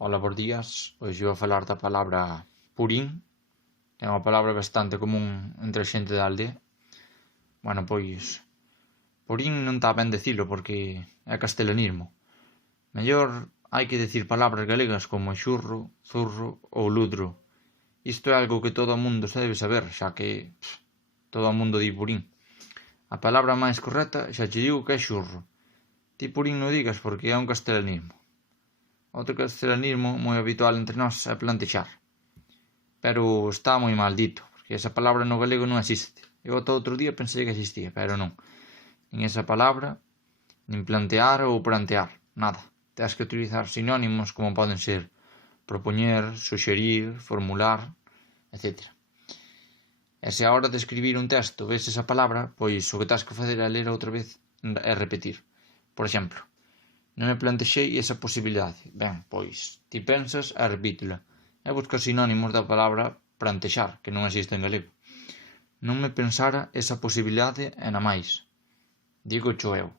Ola, bos días. Hoxe vou falar da palabra purín. É unha palabra bastante común entre a xente da aldea. Bueno, pois purín non está ben dicilo porque é castelanismo. Mellor hai que dicir palabras galegas como xurro, zurro ou ludro. Isto é algo que todo o mundo se debe saber, xa que todo o mundo di purín. A palabra máis correcta xa che digo que é xurro. Ti purín non digas porque é un castelanismo. Outro castelanismo moi habitual entre nós é plantexar. Pero está moi mal dito, porque esa palabra no galego non existe. Eu ata outro día pensei que existía, pero non. Nin esa palabra, nin plantear ou plantear, nada. Tens que utilizar sinónimos como poden ser propoñer, suxerir, formular, etc. E se a hora de escribir un texto ves esa palabra, pois o que tens que facer é ler outra vez e repetir. Por exemplo, non me plantexei esa posibilidade. Ben, pois, ti pensas e repítela. E busca sinónimos da palabra plantexar, que non existe en galego. Non me pensara esa posibilidade e na máis. Digo cho eu.